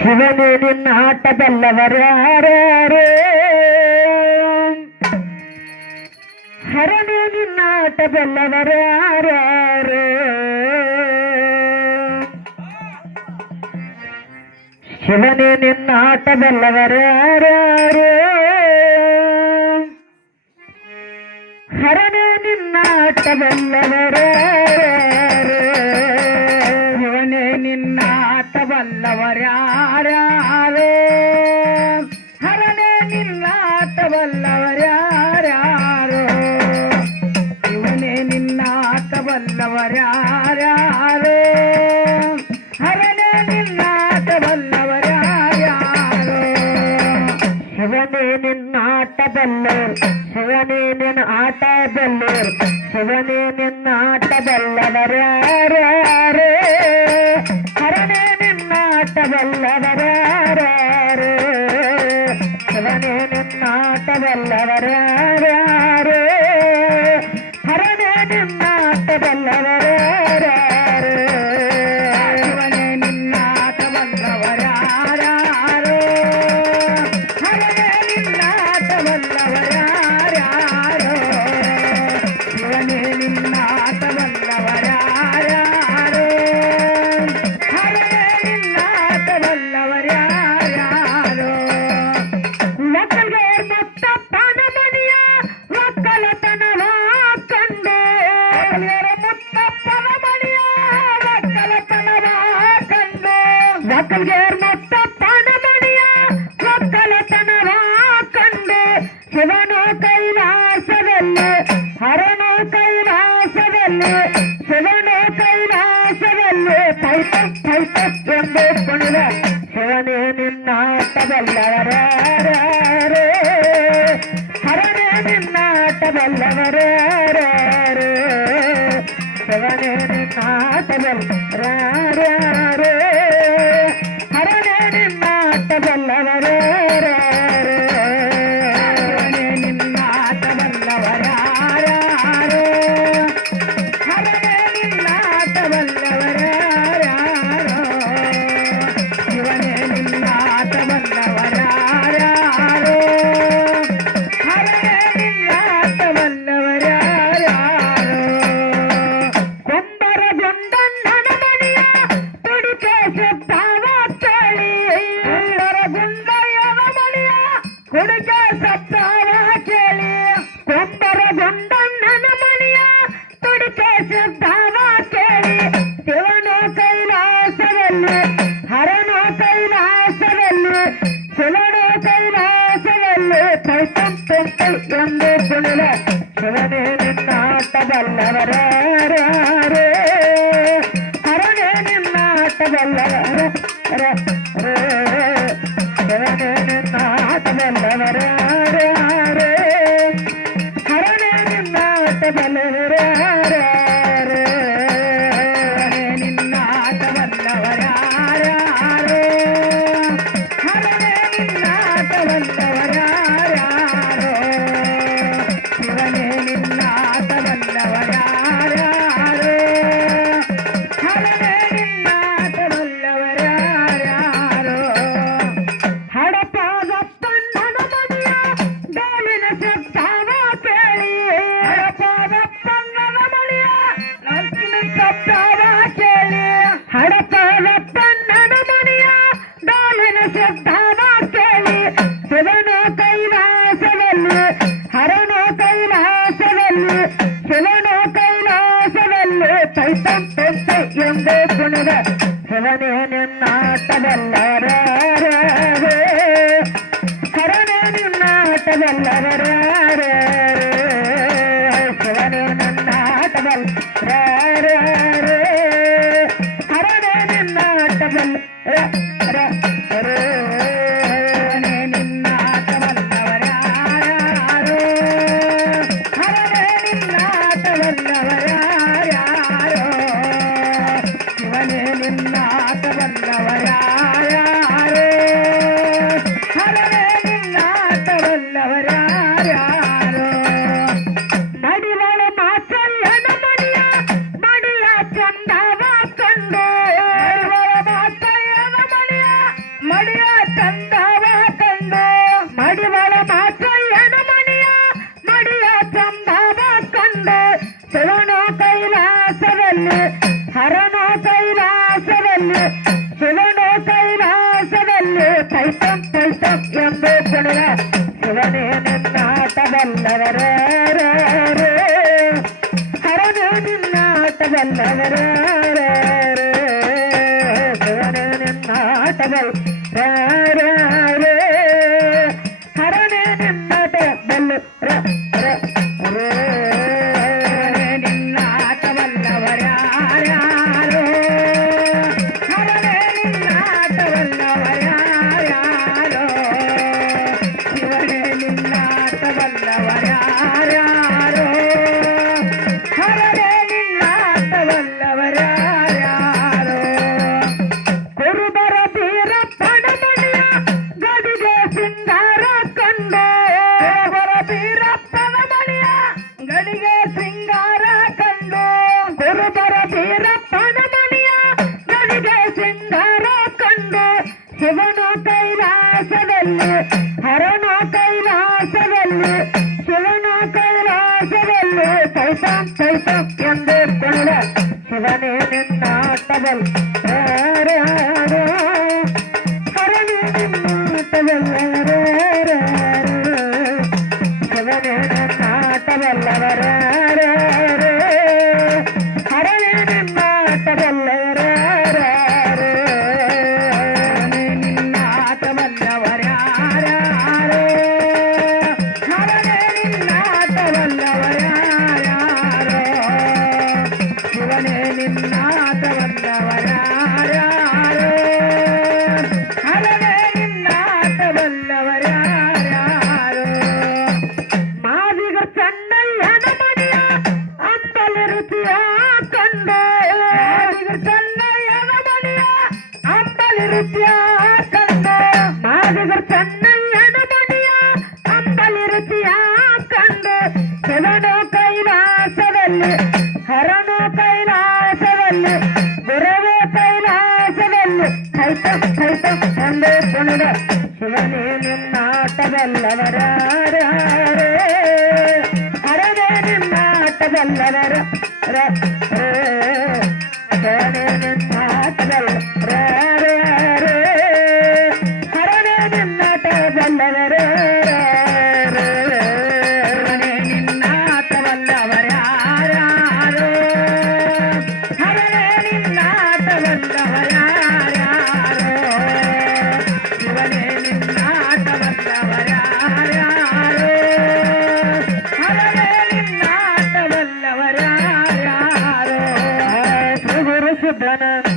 ಶಿವನೇ ನಿನ್ನ ಆಟದಲ್ಲವರ್ಯಾರು, ಹರನೇ ನಿನ್ನ ಆಟದಲ್ಲವರ್ಯಾರು. ಶಿವನೇ ನಿನ್ನ ಆಟದಲ್ಲವರ್ಯಾರು, ಹರನೇ ನಿನ್ನ ಆಟದಲ್ಲವರ್ಯಾರು. ಶಿವನೇ ನಿನ್ನ ಆಟವಲ್ಲವರ್ಯಾರು, ಹರನೇ ನಿನ್ನ ಆಟವಲ್ಲವರ್ಯಾರು. ಶಿವನೇ ನಿನ್ನ ಆಟವಲ್ಲವರ್ಯಾರು, ಹರನೇ ನಿನ್ನ ಆಟವಲ್ಲವರ್ಯಾರು. ಶಿವನೇ ನಿನ್ನ ಆಟದಲ್ಲರು, ಶಿವನೇ ನಿನ್ನ ಆಟದಲ್ಲರು, ಶಿವನೇ ನಿನ್ನ ಆಟದಲ್ಲವರ್ಯಾರು, ಹರನೇ ನಿನ್ನ ಆಟದಲ್ಲವರ್ಯಾರು. ಶಿವನೇ ನಿನ್ನ ಆಟದಲ್ಲವರ್ಯಾರು, ಹರನೇ ನಿನ್ನ ಆಟದಲ್ಲವರ್ಯಾರು. ಶಿವನೇ ನಿನ್ನ ಆಟವಲ್ಲವರ್ಯಾರು, ಹರನೇ ನಿನ್ನ ಆಟವಲ್ಲವರ್ಯಾರು. ಶಿವನೇ ನಿನ್ನ ಆಟವಲ್ಲವರ್ಯಾರು, ಹರನೇ ನಿನ್ನ ಆಟವಲ್ಲವರ್ಯಾರು. ಒಕ್ಕಲ್ಗೆ ಮುತ್ತಪ್ಪನ ಮನೆಯ ಒಕ್ಕಲತನವ ಕಂಡು, ಮುತ್ತಪ್ಪನ ಮನೆಯ ಒಕ್ಕಲತನವ ಕಂಡು, ಒಕ್ಕಲ್ಗೆ ಮುತ್ತಪ್ಪನ ಮನೆಯ ಒಕ್ಕಲತನವ ಕಂಡು. ಶಿವನು ಕೈಲಾಸದಲ್ಲಿ, ಹರನು ಕೈಲಾಸದಲ್ಲಿ, ಶಿವನು ಕೈಲಾಸದಲ್ಲಿ ಎಂದು ಕುಣಿದ. ಶಿವನೇ ನಿನ್ನ ಆಟದಲ್ಲವರ್ಯಾರು, ಹರನೇ ನಿನ್ನ ಆಟದಲ್ಲವರ್ಯಾರು. ಶಿವನೇ ನಿನ್ನ ಆಟದಲ್ಲವರ್ಯಾರು, ಹರನೇ ನಿನ್ನ ಆಟದಲ್ಲವರ್ಯಾರು. ಶಿವನೇ ನಿನ್ನ ಆಟದಲ್ಲವರ್ಯಾರು, ಹರನೇ ನಿನ್ನ ಆಟದಲ್ಲವರ್ಯಾರು. ಶಿವನೇ ನಿನ್ನ ಆಟದಲ್ಲವರ್ಯಾರು, ಹರನೇ ನಿನ್ನ ಆಟದಲ್ಲವರ್ಯಾರು. ಕೊಂಬರ ಗುಂಡಣ್ಣನ ಮನೆಯ ಕುಡಿಕೆ ಶಬ್ದವ ಕೇಳಿ, ಕೊಂಬರ ಗುಂಡಯ್ಯನ ಮನೆಯ ಕುಡಿಕೆ ಶಬ್ದವ ಕೇಳಿ, ಕೊಂಬರ ಗುಂಡಣ್ಣನ ಮನೆಯ ಕುಡಿಕೆ ಶಬ್ದವ ಕೇಳಿ. ಶಿವನು ಕೈಲಾಸದಲ್ಲಿ, ಹರನು ಕೈಲಾಸದಲ್ಲಿ, ಶಿವನು ಕೈಲಾಸದಲ್ಲಿ ಕೈತಂಪೆ ಎಂದು ಕುಣಿದ. ಶಿವನೇ ನಿನ್ನ ಆಟದಲ್ಲವರ್ಯಾರು, ಹರನೇ ನಿನ್ನ ಆಟದಲ್ಲವರ್ಯಾರು. ಶಿವನೇ ನಿನ್ನ ಆಟದಲ್ಲವರ್ಯಾರು, ಹರನೇ ನಿನ್ನ ಆಟದಲ್ಲವರ್ಯಾರು. ನಿನ್ನ ಆಟವಲ್ಲವರ್ಯಾರು, ಹರನೇ ನಿನ್ನ ಆಟವಲ್ಲವರ್ಯಾರು. ಶಿವನೇ ನಿನ್ನ ಆಟವಲ್ಲವರ್ಯಾರು, ಹರನೇ ನಿನ್ನ ಆಟವಲ್ಲವರ್ಯಾರು. ಹಡಪಾದಪ್ಪನ ಮನೆಯ ಡೋಲಿನ ಶಬ್ದವ ಕೇಳಿ, ಹಡಪಾದಪ್ಪನ ಮನೆಯ ನರ್ಕಿನ ಶಬ್ದವ ಕೇಳಿ, ಹಡಪಾದಪ್ಪನ ಮನೆಯ ಡೋಲಿನ ಶಬ್ದವ ಕೇಳಿ. ಶಿವನು ಕೈಲಾಸದಲ್ಲಿ, ಹರನು ಕೈಲಾಸದಲ್ಲಿ, ಶಿವನು ಕೈಲಾಸದಲ್ಲಿ ಕೈತಂಪೆ ಎಂದು ಕುಣಿದ. ಶಿವನೇ ನಿನ್ನ ಆಟದಲ್ಲವರ್ಯಾರು, ಹರನೇ ನಿನ್ನ ಆಟದಲ್ಲವರ್ಯಾರು. ಶಿವನೇ ನನ್ನ ಆಟದಲ್ಲವರ್ಯಾರು, ಹರನೇ ನಿನ್ನ ಆಟದಲ್ಲವರ್ಯಾರು. ಶಿವನೇ ನಿನ್ನ ಆಟವಲ್ಲವರ್ಯಾರು, ಹರನೇ ನಿನ್ನ ಆಟವಲ್ಲವರ್ಯಾರು. ಕೈಲಾಸದಲ್ಲಿ ಹರನೋ ಕೈಲಾಸದಲ್ಲಿ ಶಿವನೋ ಕೈಲಾಸದಲ್ಲಿ ಕೈತಂ ಕೈತಂ ಎಂದು ಕುಣಿದ ಶಿವನೇ ನಿನ್ನಾಟವಲ್ಲವರೇ ಹರನೇ ನಿನ್ನಾಟವಲ್ಲವರೇ ಶಿವನೇ ನಿನ್ನಾಟವಲ್ಲರೇ ಹರನೇ ನಿನ್ನಾಟವಲ್ಲ ಶಿವನ ಕೈಲಾಸದಲ್ಲಿ ಹರನ ಕೈಲಾಸದಲ್ಲಿ ಶಿವನ ಕೈಲಾಸದಲ್ಲಿ ಕೈತಂ ಕೈತಂ ಎಂದು ಕುಣಿದ ಶಿವನೇ ನಿನ್ನಾಟವಲ್ಲ ಹರನೇ ನಿನ್ನಾಟವಲ್ಲ ಶಿವನೇ ನಿನ್ನಾಟವಲ್ಲವರ ಹರನೇ ನಿನ್ನಾಟವಲ್ಲ ಮಾದಿಗರ ಚೆನ್ನಯ್ಯನ ಮಡಿಯ ಅಂಬಲಿ ರುಚಿಯ ಕಂಡು ಶಿವನು ಕೈಲಾಸದಲ್ಲಿ ಹರನು ಕೈಲಾಸದಲ್ಲಿ ಗುರುವೇ ಕೈಲಾಸದಲ್ಲಿ ಕೈತಂ ಕೈತಂ ಎಂದು ಕುಣಿದ ಶಿವನೇ ನಿನ್ನಾಟವಲ್ಲವರ ಹರನೇ ನಿನ್ನಾಟವಲ್ಲವರ ಶಿವನೇ ನಿನ್ನಾಟವಲ್ಲ Dana